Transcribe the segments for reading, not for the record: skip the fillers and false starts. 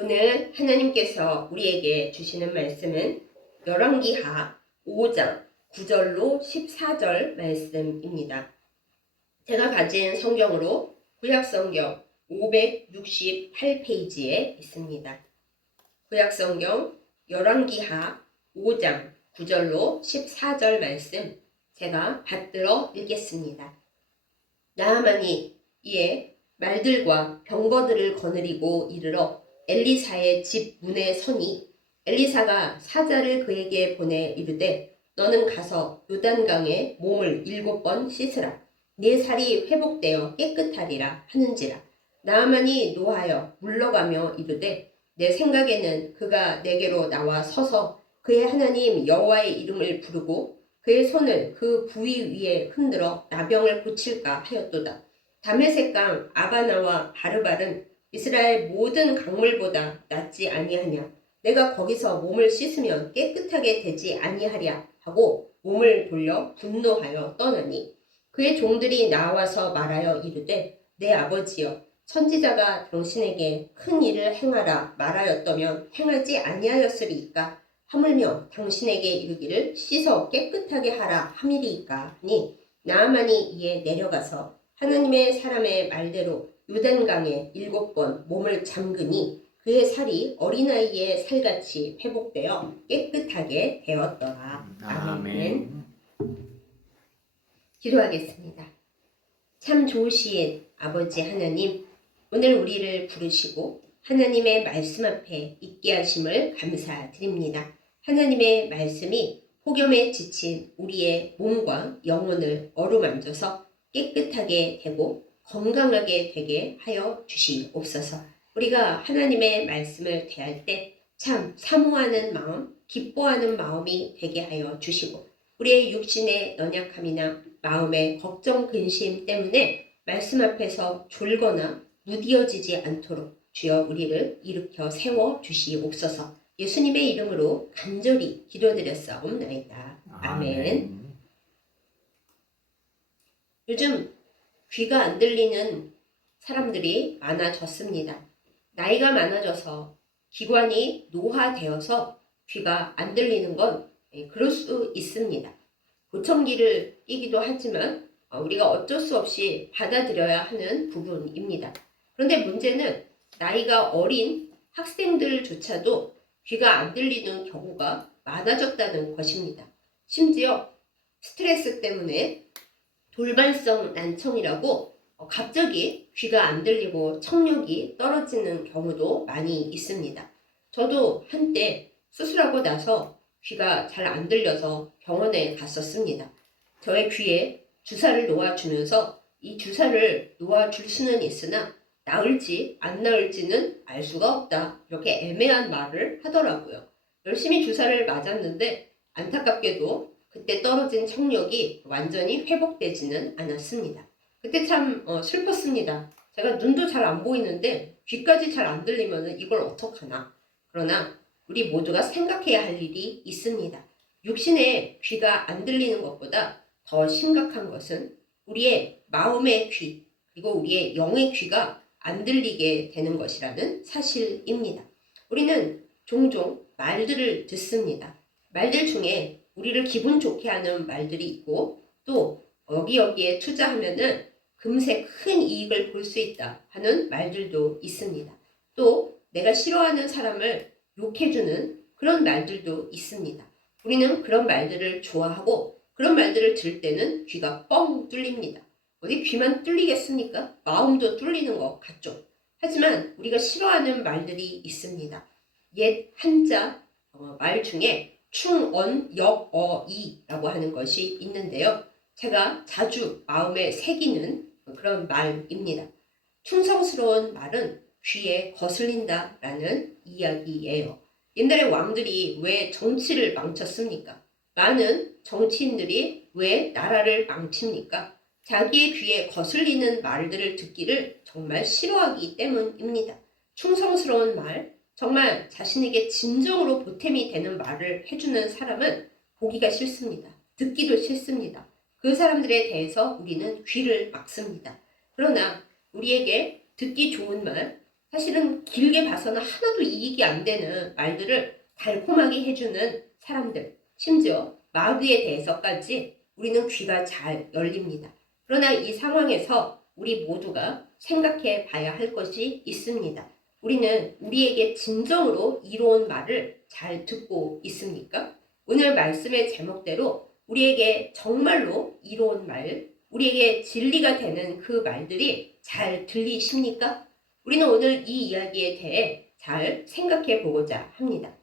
오늘 하나님께서 우리에게 주시는 말씀은 열왕기하 5장 9절로 14절 말씀입니다. 제가 가진 성경으로 구약성경 568페이지에 있습니다. 구약성경 열왕기하 5장 9절로 14절 말씀 제가 받들어 읽겠습니다. 나아만이 이에 말들과 병거들을 거느리고 이르러 엘리사의 집 문에 서니 엘리사가 사자를 그에게 보내 이르되 너는 가서 요단강에 몸을 7번 씻으라. 네 살이 회복되어 깨끗하리라 하는지라. 나아만이 노하여 물러가며 이르되 내 생각에는 그가 내게로 나와 서서 그의 하나님 여호와의 이름을 부르고 그의 손을 그 부위 위에 흔들어 나병을 고칠까 하였도다. 다메섹강 아바나와 바르발은 이스라엘 모든 강물보다 낫지 아니하냐. 내가 거기서 몸을 씻으면 깨끗하게 되지 아니하랴 하고 몸을 돌려 분노하여 떠나니 그의 종들이 나와서 말하여 이르되 내 아버지여 선지자가 당신에게 큰 일을 행하라 말하였더면 행하지 아니하였으리이까. 하물며 당신에게 이르기를 씻어 깨끗하게 하라 함이리이까 하니 나아만이 이에 내려가서 하나님의 사람의 말대로 요단강에 7번 몸을 잠그니 그의 살이 어린아이의 살같이 회복되어 깨끗하게 되었더라. 아멘. 기도하겠습니다. 참 좋으신 아버지 하나님, 오늘 우리를 부르시고 하나님의 말씀 앞에 있게 하심을 감사드립니다. 하나님의 말씀이 폭염에 지친 우리의 몸과 영혼을 어루만져서 깨끗하게 되고 건강하게 되게 하여 주시옵소서. 우리가 하나님의 말씀을 대할 때 참 사모하는 마음, 기뻐하는 마음이 되게 하여 주시고 우리의 육신의 연약함이나 마음의 걱정, 근심 때문에 말씀 앞에서 졸거나 무디어지지 않도록 주여 우리를 일으켜 세워 주시옵소서. 예수님의 이름으로 간절히 기도드렸사옵나이다. 아멘. 요즘 귀가 안 들리는 사람들이 많아졌습니다. 나이가 많아져서 기관이 노화되어서 귀가 안 들리는 건 그럴 수 있습니다. 보청기를 끼기도 하지만 우리가 어쩔 수 없이 받아들여야 하는 부분입니다. 그런데 문제는 나이가 어린 학생들조차도 귀가 안 들리는 경우가 많아졌다는 것입니다. 심지어 스트레스 때문에 돌발성 난청이라고 갑자기 귀가 안 들리고 청력이 떨어지는 경우도 많이 있습니다. 저도 한때 수술하고 나서 귀가 잘 안 들려서 병원에 갔었습니다. 저의 귀에 주사를 놓아주면서 이 주사를 놓아줄 수는 있으나 나을지 안 나을지는 알 수가 없다. 이렇게 애매한 말을 하더라고요. 열심히 주사를 맞았는데 안타깝게도 그때 떨어진 청력이 완전히 회복되지는 않았습니다. 그때 참 슬펐습니다. 제가 눈도 잘 안 보이는데 귀까지 잘 안 들리면 이걸 어떡하나. 그러나 우리 모두가 생각해야 할 일이 있습니다. 육신의 귀가 안 들리는 것보다 더 심각한 것은 우리의 마음의 귀 그리고 우리의 영의 귀가 안 들리게 되는 것이라는 사실입니다. 우리는 종종 말들을 듣습니다. 말들 중에 우리를 기분 좋게 하는 말들이 있고 또 여기에 투자하면은 금세 큰 이익을 볼 수 있다 하는 말들도 있습니다. 또 내가 싫어하는 사람을 욕해주는 그런 말들도 있습니다. 우리는 그런 말들을 좋아하고 그런 말들을 들을 때는 귀가 뻥 뚫립니다. 어디 귀만 뚫리겠습니까? 마음도 뚫리는 것 같죠. 하지만 우리가 싫어하는 말들이 있습니다. 옛 한자 말 중에 충언역어이라고 하는 것이 있는데요. 제가 자주 마음에 새기는 그런 말입니다. 충성스러운 말은 귀에 거슬린다라는 이야기예요. 옛날에 왕들이 왜 정치를 망쳤습니까? 많은 정치인들이 왜 나라를 망칩니까? 자기의 귀에 거슬리는 말들을 듣기를 정말 싫어하기 때문입니다. 충성스러운 말, 정말 자신에게 진정으로 보탬이 되는 말을 해주는 사람은 보기가 싫습니다. 듣기도 싫습니다. 그 사람들에 대해서 우리는 귀를 막습니다. 그러나 우리에게 듣기 좋은 말, 사실은 길게 봐서는 하나도 이익이 안 되는 말들을 달콤하게 해주는 사람들, 심지어 마귀에 대해서까지 우리는 귀가 잘 열립니다. 그러나 이 상황에서 우리 모두가 생각해 봐야 할 것이 있습니다. 우리는 우리에게 진정으로 이로운 말을 잘 듣고 있습니까? 오늘 말씀의 제목대로 우리에게 정말로 이로운 말, 우리에게 진리가 되는 그 말들이 잘 들리십니까? 우리는 오늘 이 이야기에 대해 잘 생각해 보고자 합니다.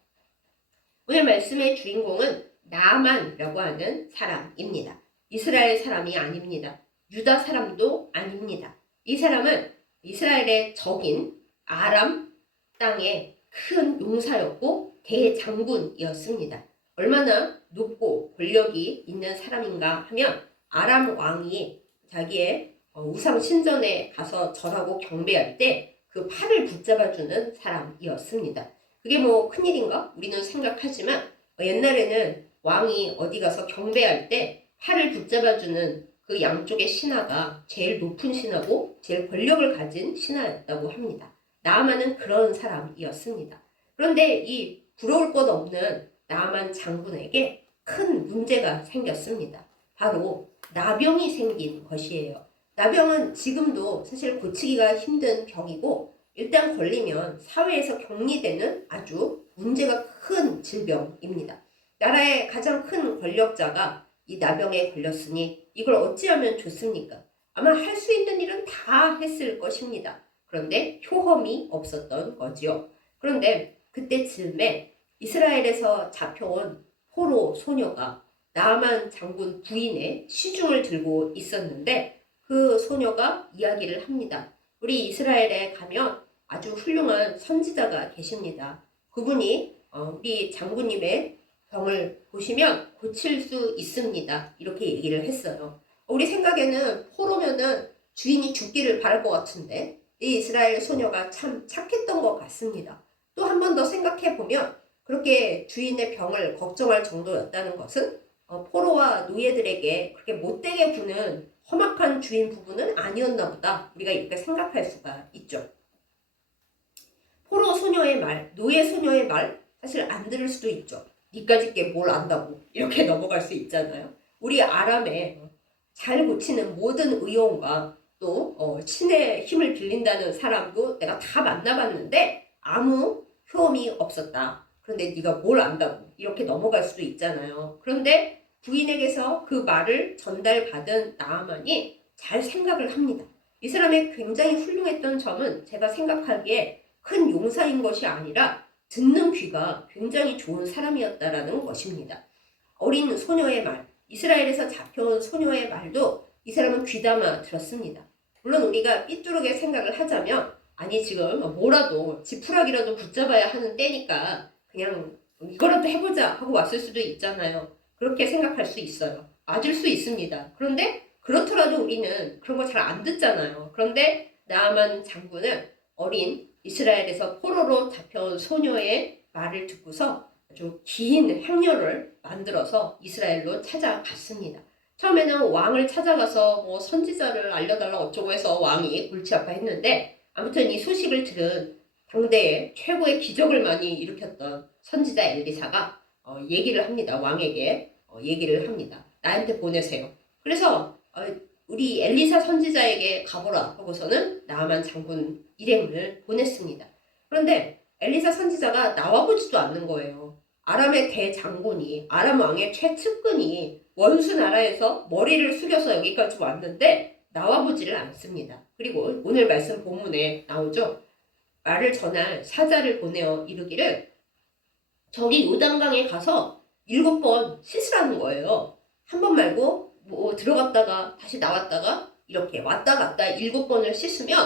오늘 말씀의 주인공은 나아만이라고 하는 사람입니다. 이스라엘 사람이 아닙니다. 유다 사람도 아닙니다. 이 사람은 이스라엘의 적인 아람 땅의 큰 용사였고 대장군이었습니다. 얼마나 높고 권력이 있는 사람인가 하면 아람 왕이 자기의 우상 신전에 가서 절하고 경배할 때 그 팔을 붙잡아주는 사람이었습니다. 그게 뭐 큰일인가? 우리는 생각하지만 옛날에는 왕이 어디 가서 경배할 때 팔을 붙잡아주는 그 양쪽의 신하가 제일 높은 신하고 제일 권력을 가진 신하였다고 합니다. 나아만은 그런 사람이었습니다. 그런데 이 부러울 것 없는 나아만 장군에게 큰 문제가 생겼습니다. 바로 나병이 생긴 것이에요. 나병은 지금도 사실 고치기가 힘든 병이고 일단 걸리면 사회에서 격리되는 아주 문제가 큰 질병입니다. 나라의 가장 큰 권력자가 이 나병에 걸렸으니 이걸 어찌하면 좋습니까? 아마 할 수 있는 일은 다 했을 것입니다. 그런데 효험이 없었던 거지요. 그런데 그때쯤에 이스라엘에서 잡혀온 포로 소녀가 나아만 장군 부인의 시중을 들고 있었는데 그 소녀가 이야기를 합니다. 우리 이스라엘에 가면 아주 훌륭한 선지자가 계십니다. 그분이 우리 장군님의 병을 보시면 고칠 수 있습니다. 이렇게 얘기를 했어요. 우리 생각에는 포로면은 주인이 죽기를 바랄 것 같은데 이 이스라엘 소녀가 참 착했던 것 같습니다. 또 한 번 더 생각해 보면 그렇게 주인의 병을 걱정할 정도였다는 것은 포로와 노예들에게 그렇게 못되게 구는 험악한 주인 부부는 아니었나 보다. 우리가 이렇게 생각할 수가 있죠. 포로 소녀의 말, 노예 소녀의 말 사실 안 들을 수도 있죠. 니까짓 게 뭘 안다고 이렇게 넘어갈 수 있잖아요. 우리 아람에 잘 고치는 모든 의원과 또 신의 힘을 빌린다는 사람도 내가 다 만나봤는데 아무 효험이 없었다. 그런데 네가 뭘 안다고 이렇게 넘어갈 수도 있잖아요. 그런데 부인에게서 그 말을 전달받은 나아만이 잘 생각을 합니다. 이 사람의 굉장히 훌륭했던 점은 제가 생각하기에 큰 용사인 것이 아니라 듣는 귀가 굉장히 좋은 사람이었다라는 것입니다. 어린 소녀의 말, 이스라엘에서 잡혀온 소녀의 말도 이 사람은 귀담아 들었습니다. 물론 우리가 삐뚤게 생각을 하자면 아니 지금 뭐라도 지푸라기라도 붙잡아야 하는 때니까 그냥 이거라도 해보자 하고 왔을 수도 있잖아요. 그렇게 생각할 수 있어요. 맞을 수 있습니다. 그런데 그렇더라도 우리는 그런 거 잘 안 듣잖아요. 그런데 나아만 장군은 어린 이스라엘에서 포로로 잡혀온 소녀의 말을 듣고서 아주 긴 행렬을 만들어서 이스라엘로 찾아갔습니다. 처음에는 왕을 찾아가서 뭐 선지자를 알려달라 어쩌고 해서 왕이 골치 아파했는데 아무튼 이 소식을 들은 당대의 최고의 기적을 많이 일으켰던 선지자 엘리사가 얘기를 합니다. 왕에게 얘기를 합니다. 나한테 보내세요. 그래서 우리 엘리사 선지자에게 가보라 하고서는 나아만 장군 일행을 보냈습니다. 그런데 엘리사 선지자가 나와보지도 않는 거예요. 아람의 대장군이 아람 왕의 최측근이 원수 나라에서 머리를 숙여서 여기까지 왔는데 나와보지를 않습니다. 그리고 오늘 말씀 본문에 나오죠. 말을 전할 사자를 보내어 이르기를 저기 요단강에 가서 7번 씻으라는 거예요. 한 번 말고 뭐 들어갔다가 다시 나왔다가 이렇게 왔다 갔다 7번을 씻으면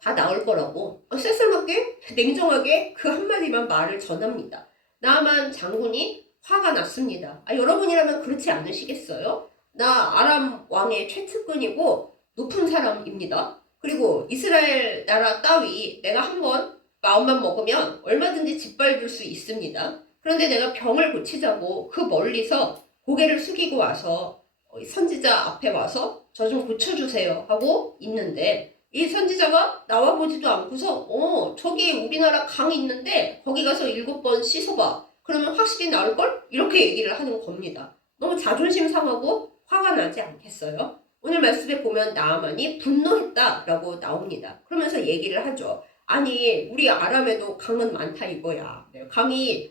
다 나올 거라고 쌀쌀맞게 냉정하게 그 한마디만 말을 전합니다. 나아만 장군이 화가 났습니다. 여러분이라면 그렇지 않으시겠어요? 나 아람 왕의 최측근이고 높은 사람입니다. 그리고 이스라엘 나라 따위 내가 한번 마음만 먹으면 얼마든지 짓밟을 수 있습니다. 그런데 내가 병을 고치자고 그 멀리서 고개를 숙이고 와서 선지자 앞에 와서 저 좀 고쳐주세요 하고 있는데 이 선지자가 나와보지도 않고서 저기 우리나라 강 있는데 거기 가서 7번 씻어봐. 그러면 확실히 나을걸? 이렇게 얘기를 하는 겁니다. 너무 자존심 상하고 화가 나지 않겠어요? 오늘 말씀에 보면 나아만이 분노했다라고 나옵니다. 그러면서 얘기를 하죠. 아니 우리 아람에도 강은 많다 이거야. 강이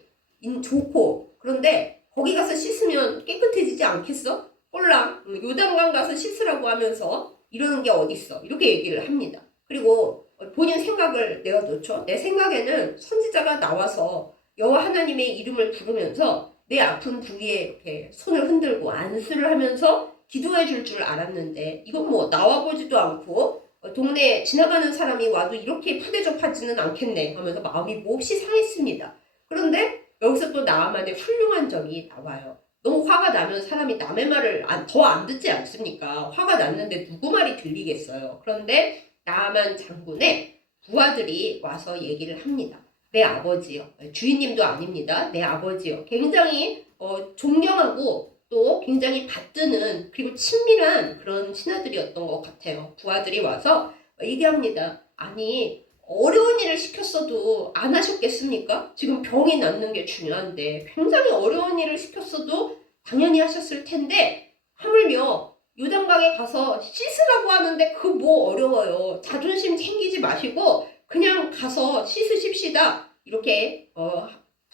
좋고 그런데 거기 가서 씻으면 깨끗해지지 않겠어? 꼴랑 요단강 가서 씻으라고 하면서 이러는 게 어딨어. 이렇게 얘기를 합니다. 그리고 본인 생각을 내어놓죠. 내 생각에는 선지자가 나와서 여호와 하나님의 이름을 부르면서 내 아픈 부위에 이렇게 손을 흔들고 안수를 하면서 기도해 줄 줄 알았는데 이건 뭐 나와보지도 않고 동네에 지나가는 사람이 와도 이렇게 푸대접하지는 않겠네 하면서 마음이 몹시 상했습니다. 그런데 여기서 또 나아만의 훌륭한 점이 나와요. 너무 화가 나면 사람이 남의 말을 더 안 듣지 않습니까? 화가 났는데 누구 말이 들리겠어요. 그런데 나아만 장군의 부하들이 와서 얘기를 합니다. 내 아버지요. 주인님도 아닙니다. 내 아버지요. 굉장히 존경하고 또 굉장히 받드는 그리고 친밀한 그런 신하들이었던 것 같아요. 부하들이 와서 얘기합니다. 아니 어려운 일을 시켰어도 안 하셨겠습니까? 지금 병이 낫는 게 중요한데 굉장히 어려운 일을 시켰어도 당연히 하셨을 텐데 하물며 요단강에 가서 씻으라고 하는데 그 뭐 어려워요. 자존심 챙기지 마시고 그냥 가서 씻으십시다. 이렇게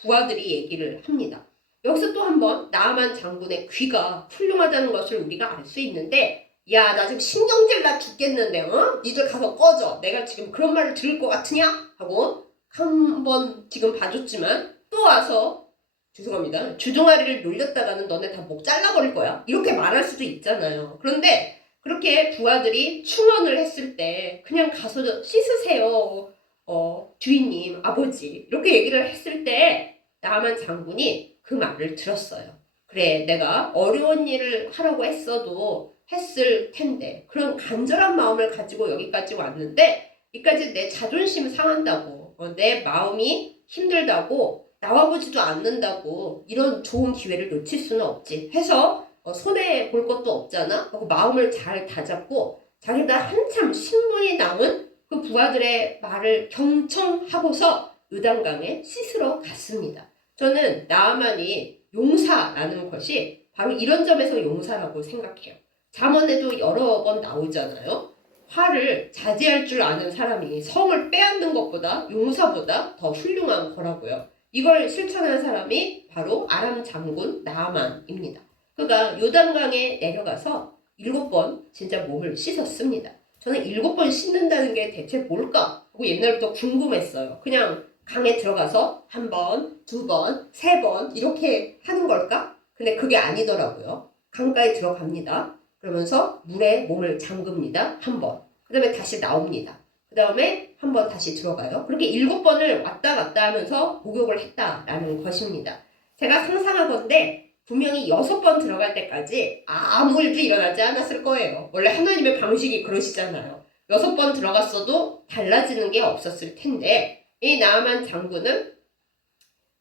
부하들이 얘기를 합니다. 여기서 또 한번 나아만 장군의 귀가 훌륭하다는 것을 우리가 알 수 있는데 야, 나 지금 신경질 나 죽겠는데, 니들 가서 꺼져. 내가 지금 그런 말을 들을 것 같으냐? 하고 한번 지금 봐줬지만 또 와서 죄송합니다. 주둥아리를 놀렸다가는 너네 다 목 잘라버릴 거야. 이렇게 말할 수도 있잖아요. 그런데 그렇게 부하들이 충언을 했을 때 그냥 가서 씻으세요. 주인님, 아버지 이렇게 얘기를 했을 때 나아만 장군이 그 말을 들었어요. 그래, 내가 어려운 일을 하라고 했을 텐데 그런 간절한 마음을 가지고 여기까지 왔는데 여기까지 내 자존심 상한다고 내 마음이 힘들다고 나와보지도 않는다고 이런 좋은 기회를 놓칠 수는 없지 해서 손해 볼 것도 없잖아 하고 마음을 잘 다잡고 자기가 한참 신분이 남은 그 부하들의 말을 경청하고서 요단강에 씻으러 갔습니다. 저는 나아만이 용사라는 것이 바로 이런 점에서 용사라고 생각해요. 잠언에도 여러 번 나오잖아요. 화를 자제할 줄 아는 사람이 성을 빼앗는 것보다 용사보다 더 훌륭한 거라고요. 이걸 실천한 사람이 바로 아람 장군 나아만입니다. 그가 요단강에 내려가서 7번 진짜 몸을 씻었습니다. 저는 7번 씻는다는 게 대체 뭘까 하고 옛날부터 궁금했어요. 그냥 강에 들어가서 1번, 2번, 3번 이렇게 하는 걸까? 근데 그게 아니더라고요. 강가에 들어갑니다. 그러면서 물에 몸을 잠급니다. 1번. 그 다음에 다시 나옵니다. 그 다음에 1번 다시 들어가요. 그렇게 7번을 왔다 갔다 하면서 목욕을 했다라는 것입니다. 제가 상상하건대 분명히 6번 들어갈 때까지 아무 일도 일어나지 않았을 거예요. 원래 하나님의 방식이 그러시잖아요. 6번 들어갔어도 달라지는 게 없었을 텐데 이 나아만 장군은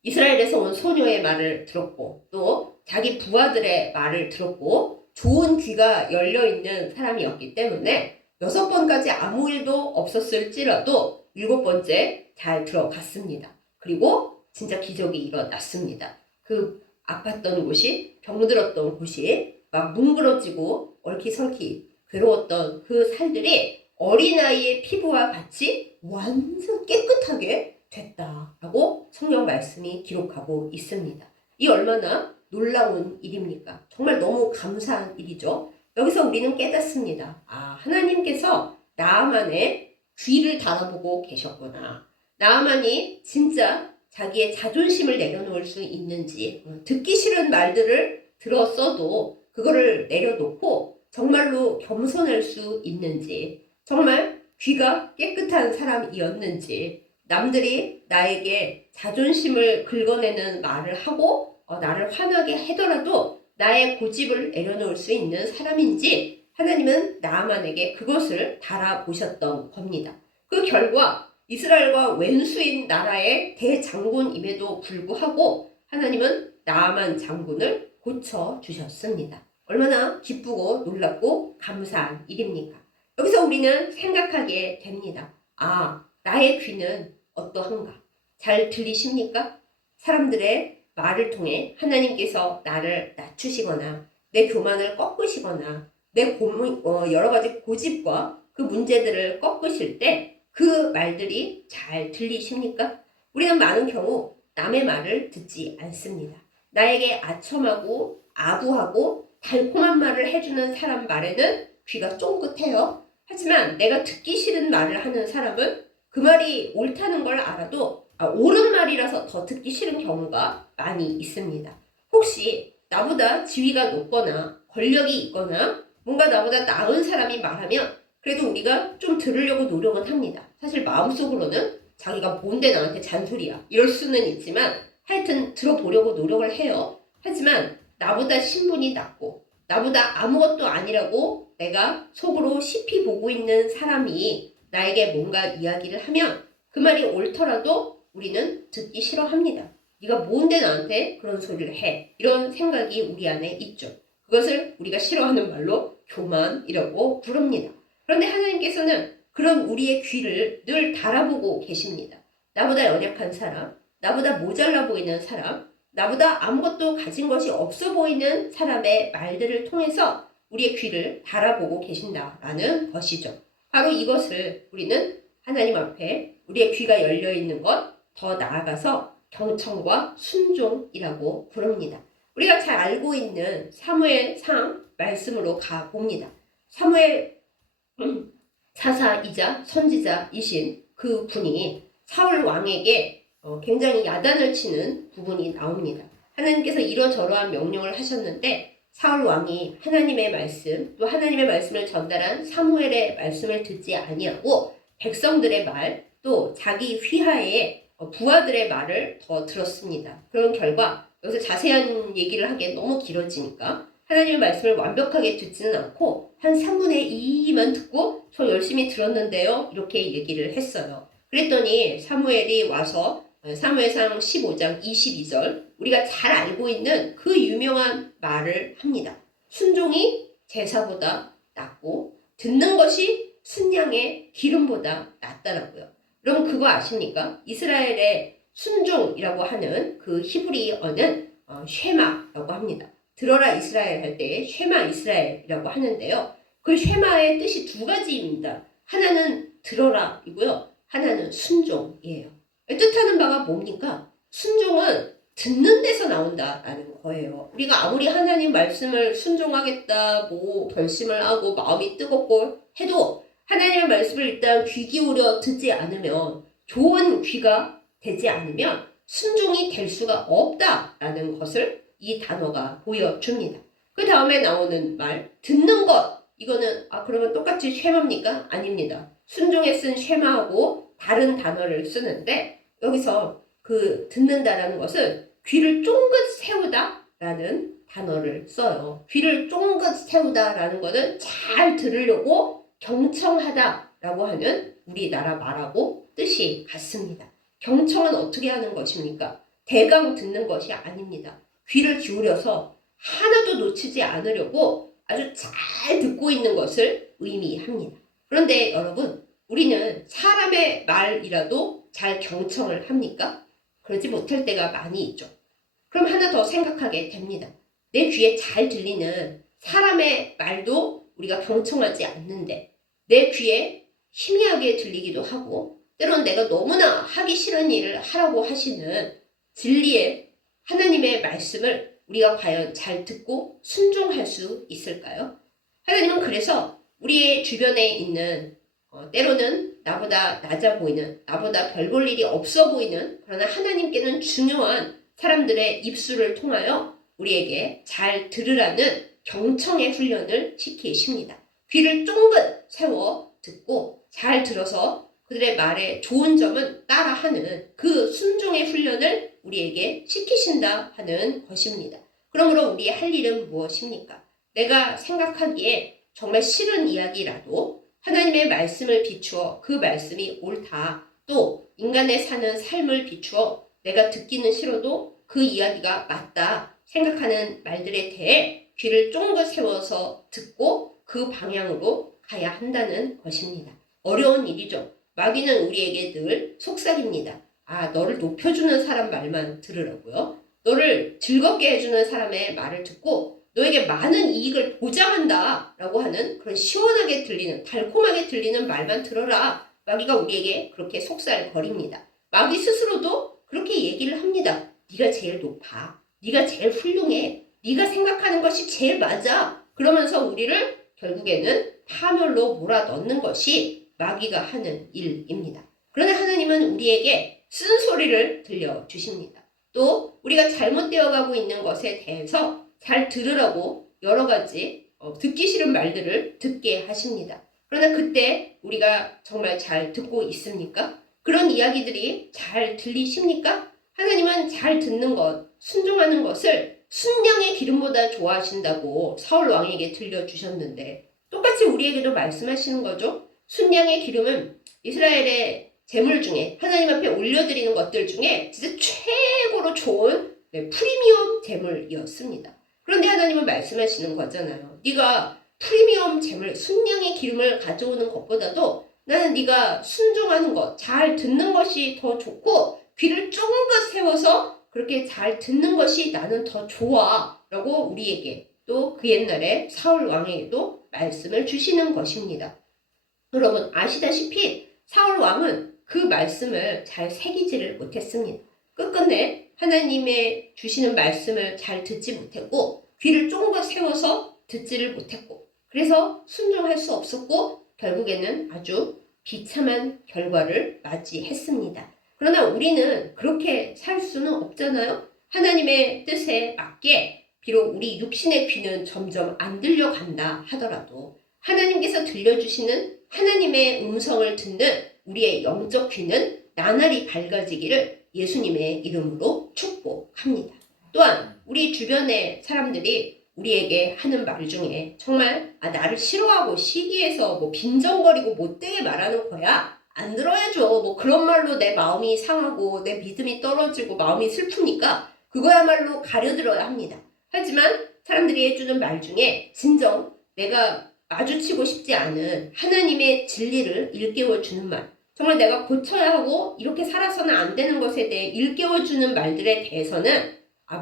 이스라엘에서 온 소녀의 말을 들었고 또 자기 부하들의 말을 들었고 좋은 귀가 열려있는 사람이었기 때문에 6번까지 아무 일도 없었을지라도 7번째 잘 들어갔습니다. 그리고 진짜 기적이 일어났습니다. 그 아팠던 곳이 병들었던 곳이 막 뭉그러지고 얼키설키 괴로웠던 그 살들이 어린아이의 피부와 같이 완전 깨끗하게 됐다라고 성경 말씀이 기록하고 있습니다. 이 얼마나 놀라운 일입니까? 정말 너무 감사한 일이죠. 여기서 우리는 깨닫습니다. 하나님께서 나아만의 귀를 달아보고 계셨구나. 나아만이 진짜 자기의 자존심을 내려놓을 수 있는지 듣기 싫은 말들을 들었어도 그거를 내려놓고 정말로 겸손할 수 있는지 정말 귀가 깨끗한 사람이었는지 남들이 나에게 자존심을 긁어내는 말을 하고 나를 화나게 하더라도 나의 고집을 내려놓을 수 있는 사람인지 하나님은 나아만에게 그것을 달아보셨던 겁니다. 그 결과 이스라엘과 왼수인 나라의 대장군임에도 불구하고 하나님은 나아만 장군을 고쳐주셨습니다. 얼마나 기쁘고 놀랍고 감사한 일입니까? 여기서 우리는 생각하게 됩니다. 아, 나의 귀는 어떠한가? 잘 들리십니까? 사람들의 말을 통해 하나님께서 나를 낮추시거나 내 교만을 꺾으시거나 내 여러 가지 고집과 그 문제들을 꺾으실 때 그 말들이 잘 들리십니까? 우리는 많은 경우 남의 말을 듣지 않습니다. 나에게 아첨하고 아부하고 달콤한 말을 해주는 사람 말에는 귀가 쫑긋해요. 하지만 내가 듣기 싫은 말을 하는 사람은 그 말이 옳다는 걸 알아도 옳은 말이라서 더 듣기 싫은 경우가 많이 있습니다. 혹시 나보다 지위가 높거나 권력이 있거나 뭔가 나보다 나은 사람이 말하면 그래도 우리가 좀 들으려고 노력은 합니다. 사실 마음속으로는 자기가 뭔데 나한테 잔소리야 이럴 수는 있지만 하여튼 들어보려고 노력을 해요. 하지만 나보다 신분이 낮고 나보다 아무것도 아니라고 내가 속으로 싶이 보고 있는 사람이 나에게 뭔가 이야기를 하면 그 말이 옳더라도 우리는 듣기 싫어합니다. 네가 뭔데 나한테 그런 소리를 해? 이런 생각이 우리 안에 있죠. 그것을 우리가 싫어하는 말로 교만이라고 부릅니다. 그런데 하나님께서는 그런 우리의 귀를 늘 달아보고 계십니다. 나보다 연약한 사람, 나보다 모자라 보이는 사람, 나보다 아무것도 가진 것이 없어 보이는 사람의 말들을 통해서 우리의 귀를 달아보고 계신다라는 것이죠. 바로 이것을 우리는 하나님 앞에 우리의 귀가 열려 있는 것, 더 나아가서 경청과 순종이라고 부릅니다. 우리가 잘 알고 있는 사무엘상 말씀으로 가봅니다. 사무엘 사사이자 선지자이신 그 분이 사울 왕에게 굉장히 야단을 치는 부분이 나옵니다. 하나님께서 이러저러한 명령을 하셨는데 사울 왕이 하나님의 말씀 또 하나님의 말씀을 전달한 사무엘의 말씀을 듣지 아니하고 백성들의 말 또 자기 휘하의 부하들의 말을 더 들었습니다. 그런 결과 여기서 자세한 얘기를 하기엔 너무 길어지니까 하나님의 말씀을 완벽하게 듣지는 않고 한 3분의 2만 듣고 저 열심히 들었는데요. 이렇게 얘기를 했어요. 그랬더니 사무엘이 와서 사무엘상 15장 22절 우리가 잘 알고 있는 그 유명한 말을 합니다. 순종이 제사보다 낫고 듣는 것이 순양의 기름보다 낫다라고요. 여러분 그거 아십니까? 이스라엘의 순종이라고 하는 그 히브리어는 쉐마라고 합니다. 들어라 이스라엘 할 때 쉐마 이스라엘이라고 하는데요. 그 쉐마의 뜻이 두 가지입니다. 하나는 들어라이고요. 하나는 순종이에요. 뜻하는 바가 뭡니까? 순종은 듣는 데서 나온다라는 거예요. 우리가 아무리 하나님 말씀을 순종하겠다, 뭐 결심을 하고 마음이 뜨겁고 해도 하나님의 말씀을 일단 귀 기울여 듣지 않으면 좋은 귀가 되지 않으면 순종이 될 수가 없다라는 것을 이 단어가 보여줍니다. 그 다음에 나오는 말 듣는 것 이거는 그러면 똑같이 쉐마입니까? 아닙니다. 순종에 쓴 쉐마하고 다른 단어를 쓰는데 여기서 그 듣는다라는 것은 귀를 쫑긋 세우다라는 단어를 써요. 귀를 쫑긋 세우다라는 것은 잘 들으려고 경청하다라고 하는 우리나라 말하고 뜻이 같습니다. 경청은 어떻게 하는 것입니까? 대강 듣는 것이 아닙니다. 귀를 기울여서 하나도 놓치지 않으려고 아주 잘 듣고 있는 것을 의미합니다. 그런데 여러분, 우리는 사람의 말이라도 잘 경청을 합니까? 그러지 못할 때가 많이 있죠. 그럼 하나 더 생각하게 됩니다. 내 귀에 잘 들리는 사람의 말도 우리가 경청하지 않는데 내 귀에 희미하게 들리기도 하고 때로는 내가 너무나 하기 싫은 일을 하라고 하시는 진리의 하나님의 말씀을 우리가 과연 잘 듣고 순종할 수 있을까요? 하나님은 그래서 우리의 주변에 있는 때로는 나보다 낮아 보이는 나보다 별 볼 일이 없어 보이는 그러나 하나님께는 중요한 사람들의 입술을 통하여 우리에게 잘 들으라는 경청의 훈련을 시키십니다. 귀를 쫑긋 세워 듣고 잘 들어서 그들의 말에 좋은 점은 따라하는 그 순종의 훈련을 우리에게 시키신다 하는 것입니다. 그러므로 우리의 할 일은 무엇입니까? 내가 생각하기에 정말 싫은 이야기라도 하나님의 말씀을 비추어 그 말씀이 옳다. 또 인간의 사는 삶을 비추어 내가 듣기는 싫어도 그 이야기가 맞다 생각하는 말들에 대해 귀를 쫑긋 세워서 듣고 그 방향으로 가야 한다는 것입니다. 어려운 일이죠. 마귀는 우리에게 늘 속삭입니다. 아, 너를 높여주는 사람 말만 들으라고요? 너를 즐겁게 해주는 사람의 말을 듣고 너에게 많은 이익을 보장한다 라고 하는 그런 시원하게 들리는, 달콤하게 들리는 말만 들어라. 마귀가 우리에게 그렇게 속살거립니다. 마귀 스스로도 그렇게 얘기를 합니다. 네가 제일 높아. 네가 제일 훌륭해. 네가 생각하는 것이 제일 맞아. 그러면서 우리를 결국에는 파멸로 몰아넣는 것이 마귀가 하는 일입니다. 그러나 하나님은 우리에게 쓴소리를 들려주십니다. 또 우리가 잘못되어 가고 있는 것에 대해서 잘 들으라고 여러 가지 듣기 싫은 말들을 듣게 하십니다. 그러나 그때 우리가 정말 잘 듣고 있습니까? 그런 이야기들이 잘 들리십니까? 하나님은 잘 듣는 것, 순종하는 것을 순양의 기름보다 좋아하신다고 사울 왕에게 들려주셨는데 똑같이 우리에게도 말씀하시는 거죠. 순양의 기름은 이스라엘의 제물 중에 하나님 앞에 올려드리는 것들 중에 진짜 최고로 좋은 프리미엄 제물이었습니다. 그런데 하나님은 말씀하시는 거잖아요. 네가 프리미엄 제물, 순양의 기름을 가져오는 것보다도 나는 네가 순종하는 것, 잘 듣는 것이 더 좋고 귀를 쫑긋 세워서 그렇게 잘 듣는 것이 나는 더 좋아 라고 우리에게 또 그 옛날에 사울 왕에게도 말씀을 주시는 것입니다. 여러분 아시다시피 사울 왕은 그 말씀을 잘 새기지를 못했습니다. 끝끝내 하나님의 주시는 말씀을 잘 듣지 못했고 귀를 쫑긋 세워서 듣지를 못했고 그래서 순종할 수 없었고 결국에는 아주 비참한 결과를 맞이했습니다. 그러나 우리는 그렇게 살 수는 없잖아요. 하나님의 뜻에 맞게 비록 우리 육신의 귀는 점점 안 들려간다 하더라도 하나님께서 들려주시는 하나님의 음성을 듣는 우리의 영적 귀는 나날이 밝아지기를 예수님의 이름으로 축복합니다. 또한 우리 주변의 사람들이 우리에게 하는 말 중에 정말 나를 싫어하고 시기해서 뭐 빈정거리고 못되게 말하는 거야. 안 들어야죠. 뭐 그런 말로 내 마음이 상하고 내 믿음이 떨어지고 마음이 슬프니까 그거야말로 가려들어야 합니다. 하지만 사람들이 해주는 말 중에 진정 내가 마주치고 싶지 않은 하나님의 진리를 일깨워주는 말, 정말 내가 고쳐야 하고 이렇게 살아서는 안 되는 것에 대해 일깨워주는 말들에 대해서는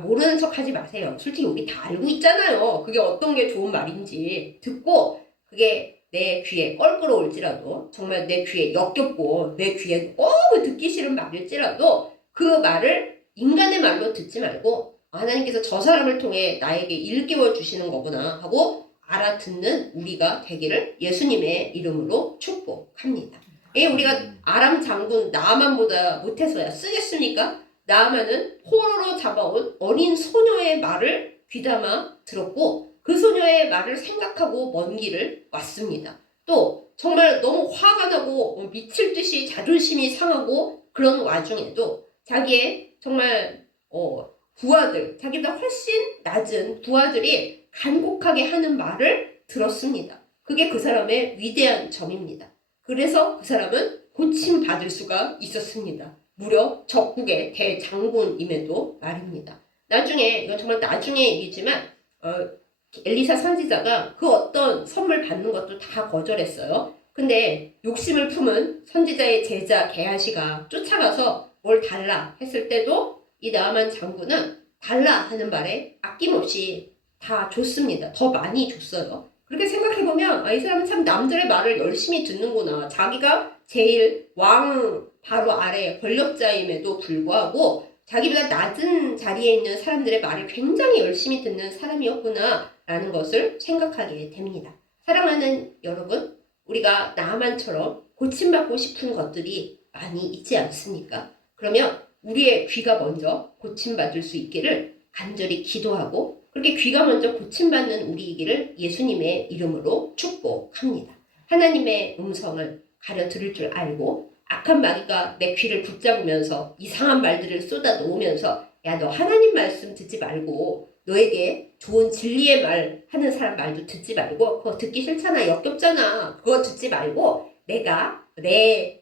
모르는 척 하지 마세요. 솔직히 우리 다 알고 있잖아요. 그게 어떤 게 좋은 말인지 듣고 그게 내 귀에 껄끄러울지라도 정말 내 귀에 역겹고 내 귀에 너무 듣기 싫은 말일지라도 그 말을 인간의 말로 듣지 말고 하나님께서 저 사람을 통해 나에게 일깨워 주시는 거구나 하고 알아듣는 우리가 되기를 예수님의 이름으로 축복합니다. 우리가 아람 장군 나아만보다 못해서야 쓰겠습니까? 나아만은 포로로 잡아온 어린 소녀의 말을 귀담아 들었고 그 소녀의 말을 생각하고 먼 길을 왔습니다. 또 정말 너무 화가 나고 미칠 듯이 자존심이 상하고 그런 와중에도 자기의 정말 부하들, 자기보다 훨씬 낮은 부하들이 간곡하게 하는 말을 들었습니다. 그게 그 사람의 위대한 점입니다. 그래서 그 사람은 고침받을 수가 있었습니다. 무려 적국의 대장군임에도 말입니다. 나중에, 이건 정말 나중의 얘기지만 엘리사 선지자가 그 어떤 선물 받는 것도 다 거절했어요. 근데 욕심을 품은 선지자의 제자 게하시가 쫓아가서 뭘 달라 했을 때도 이 나아만 장군은 달라 하는 말에 아낌없이 다 줬습니다. 더 많이 줬어요. 그렇게 생각해보면 이 사람은 참 남들의 말을 열심히 듣는구나. 자기가 제일 왕 바로 아래 권력자임에도 불구하고 자기보다 낮은 자리에 있는 사람들의 말을 굉장히 열심히 듣는 사람이었구나 라는 것을 생각하게 됩니다. 사랑하는 여러분, 우리가 나만처럼 고침받고 싶은 것들이 많이 있지 않습니까? 그러면 우리의 귀가 먼저 고침받을 수 있기를 간절히 기도하고 그렇게 귀가 먼저 고침받는 우리이기를 예수님의 이름으로 축복합니다. 하나님의 음성을 가려 들을 줄 알고 악한 마귀가 내 귀를 붙잡으면서 이상한 말들을 쏟아 놓으면서 야, 너 하나님 말씀 듣지 말고 너에게 좋은 진리의 말 하는 사람 말도 듣지 말고 그거 듣기 싫잖아, 역겹잖아, 그거 듣지 말고 내가 내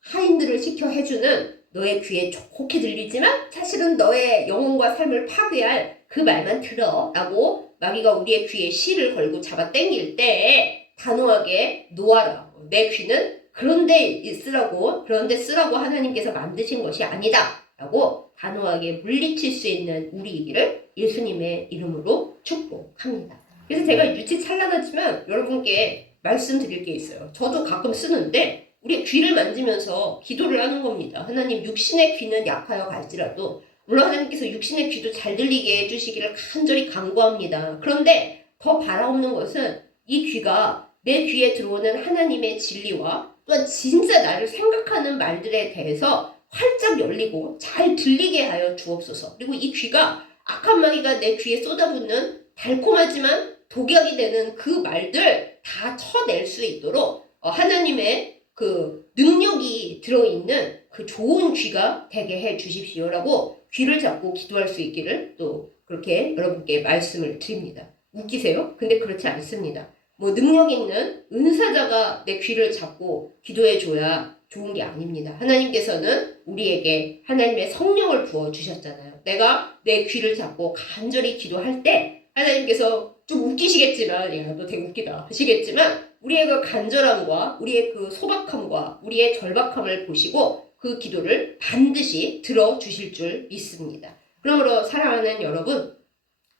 하인들을 시켜 해주는 너의 귀에 좋게 들리지만 사실은 너의 영혼과 삶을 파괴할 그 말만 들어 라고 마귀가 우리의 귀에 실을 걸고 잡아 당길 때 단호하게 놓아라. 내 귀는 그런데 쓰라고 하나님께서 만드신 것이 아니다. 라고 단호하게 물리칠 수 있는 우리이기를 예수님의 이름으로 축복합니다. 그래서 제가 유치찬란하지만 여러분께 말씀드릴 게 있어요. 저도 가끔 쓰는데 우리 귀를 만지면서 기도를 하는 겁니다. 하나님, 육신의 귀는 약하여 갈지라도 물론 하나님께서 육신의 귀도 잘 들리게 해주시기를 간절히 간구합니다. 그런데 더 바라옵는 것은 이 귀가 내 귀에 들어오는 하나님의 진리와 또한 진짜 나를 생각하는 말들에 대해서 활짝 열리고 잘 들리게 하여 주옵소서. 그리고 이 귀가 악한 마귀가 내 귀에 쏟아붓는 달콤하지만 독약이 되는 그 말들 다 쳐낼 수 있도록 하나님의 그 능력이 들어있는 그 좋은 귀가 되게 해 주십시오라고 귀를 잡고 기도할 수 있기를 또 그렇게 여러분께 말씀을 드립니다. 웃기세요? 근데 그렇지 않습니다. 뭐 능력 있는 은사자가 내 귀를 잡고 기도해 줘야 좋은 게 아닙니다. 하나님께서는 우리에게 하나님의 성령을 부어주셨잖아요. 내가 내 귀를 잡고 간절히 기도할 때 하나님께서 좀 웃기시겠지만, 야, 너 되게 웃기다 하시겠지만 우리의 그 간절함과 우리의 그 소박함과 우리의 절박함을 보시고 그 기도를 반드시 들어주실 줄 믿습니다. 그러므로 사랑하는 여러분,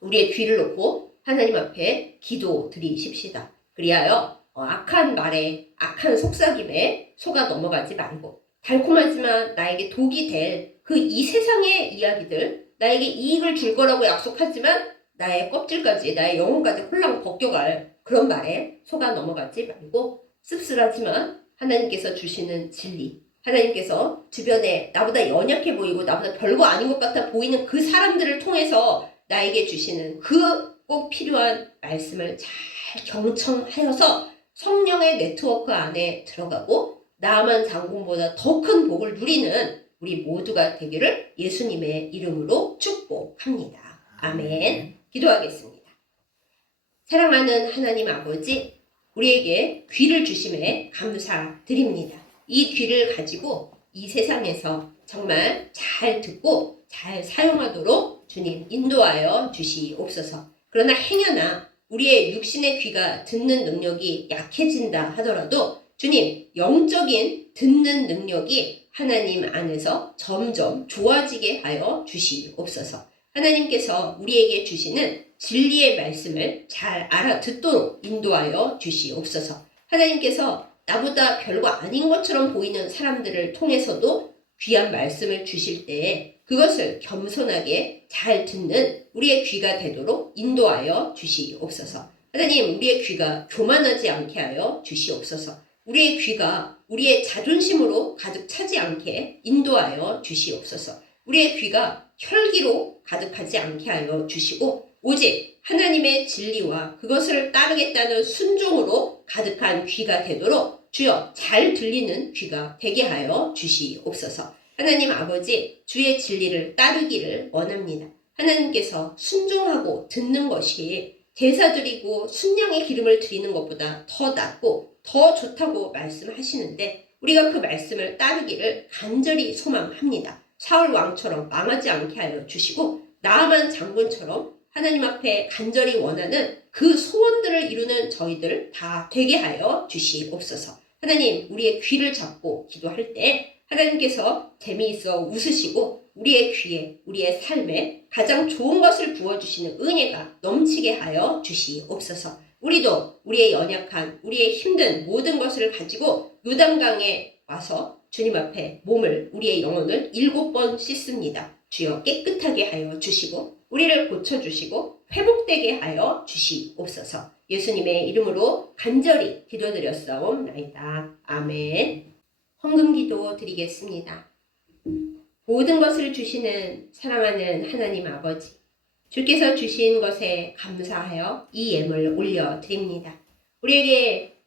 우리의 귀를 놓고 하나님 앞에 기도 드리십시다. 그리하여 악한 말에 악한 속삭임에 속아 넘어가지 말고 달콤하지만 나에게 독이 될 그 이 세상의 이야기들, 나에게 이익을 줄 거라고 약속하지만 나의 껍질까지 나의 영혼까지 홀랑 벗겨갈 그런 말에 속아 넘어가지 말고 씁쓸하지만 하나님께서 주시는 진리, 하나님께서 주변에 나보다 연약해 보이고 나보다 별거 아닌 것 같아 보이는 그 사람들을 통해서 나에게 주시는 그 꼭 필요한 말씀을 잘 경청하여서 성령의 네트워크 안에 들어가고 나만 장군보다 더 큰 복을 누리는 우리 모두가 되기를 예수님의 이름으로 축복합니다. 아멘. 기도하겠습니다. 사랑하는 하나님 아버지, 우리에게 귀를 주심에 감사드립니다. 이 귀를 가지고 이 세상에서 정말 잘 듣고 잘 사용하도록 주님 인도하여 주시옵소서. 그러나 행여나 우리의 육신의 귀가 듣는 능력이 약해진다 하더라도 주님, 영적인 듣는 능력이 하나님 안에서 점점 좋아지게 하여 주시옵소서. 하나님께서 우리에게 주시는 진리의 말씀을 잘 알아듣도록 인도하여 주시옵소서. 하나님께서 나보다 별거 아닌 것처럼 보이는 사람들을 통해서도 귀한 말씀을 주실 때에 그것을 겸손하게 잘 듣는 우리의 귀가 되도록 인도하여 주시옵소서. 하나님, 우리의 귀가 교만하지 않게 하여 주시옵소서. 우리의 귀가 우리의 자존심으로 가득 차지 않게 인도하여 주시옵소서. 우리의 귀가 혈기로 가득하지 않게 하여 주시고 오직 하나님의 진리와 그것을 따르겠다는 순종으로 가득한 귀가 되도록 주여 잘 들리는 귀가 되게 하여 주시옵소서. 하나님 아버지, 주의 진리를 따르기를 원합니다. 하나님께서 순종하고 듣는 것이 제사 드리고 순양의 기름을 드리는 것보다 더 낫고 더 좋다고 말씀하시는데 우리가 그 말씀을 따르기를 간절히 소망합니다. 사울 왕처럼 망하지 않게 하여 주시고 나아만 장군처럼 하나님 앞에 간절히 원하는 그 소원들을 이루는 저희들 다 되게 하여 주시옵소서. 하나님, 우리의 귀를 잡고 기도할 때 하나님께서 재미있어 웃으시고 우리의 귀에 우리의 삶에 가장 좋은 것을 부어주시는 은혜가 넘치게 하여 주시옵소서. 우리도 우리의 연약한 우리의 힘든 모든 것을 가지고 요단강에 와서 주님 앞에 몸을 우리의 영혼을 7번 씻습니다. 주여 깨끗하게 하여 주시고 우리를 고쳐주시고 회복되게 하여 주시옵소서. 예수님의 이름으로 간절히 기도드렸사옵나이다. 아멘. 헌금기도 드리겠습니다. 모든 것을 주시는 사랑하는 하나님 아버지, 주께서 주신 것에 감사하여 이 예물 올려드립니다. 우리에게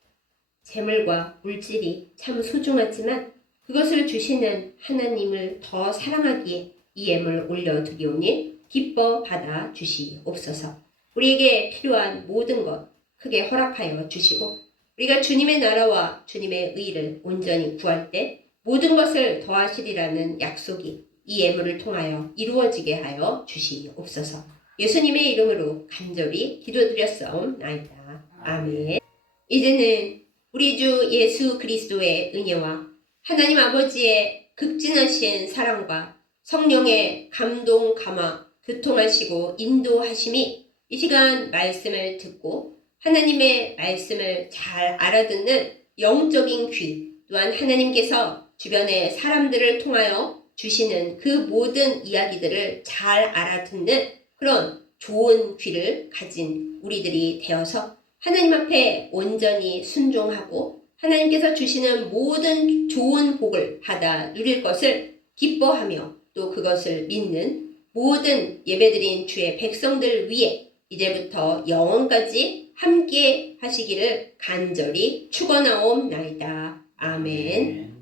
재물과 물질이 참 소중하지만 그것을 주시는 하나님을 더 사랑하기에 이 예물 올려드리오니 기뻐 받아 주시옵소서. 우리에게 필요한 모든 것 크게 허락하여 주시고 우리가 주님의 나라와 주님의 의를 온전히 구할 때 모든 것을 더하시리라는 약속이 이 예물을 통하여 이루어지게 하여 주시옵소서. 예수님의 이름으로 간절히 기도드렸사옵나이다. 아멘. 이제는 우리 주 예수 그리스도의 은혜와 하나님 아버지의 극진하신 사랑과 성령의 감동, 감화, 교통하시고 인도하심이 이 시간 말씀을 듣고 하나님의 말씀을 잘 알아듣는 영적인 귀, 또한 하나님께서 주변의 사람들을 통하여 주시는 그 모든 이야기들을 잘 알아듣는 그런 좋은 귀를 가진 우리들이 되어서 하나님 앞에 온전히 순종하고 하나님께서 주시는 모든 좋은 복을 받아 누릴 것을 기뻐하며 또 그것을 믿는 모든 예배드린 주의 백성들 위해 이제부터 영원까지 함께 하시기를 간절히 축원하옵나이다. 아멘.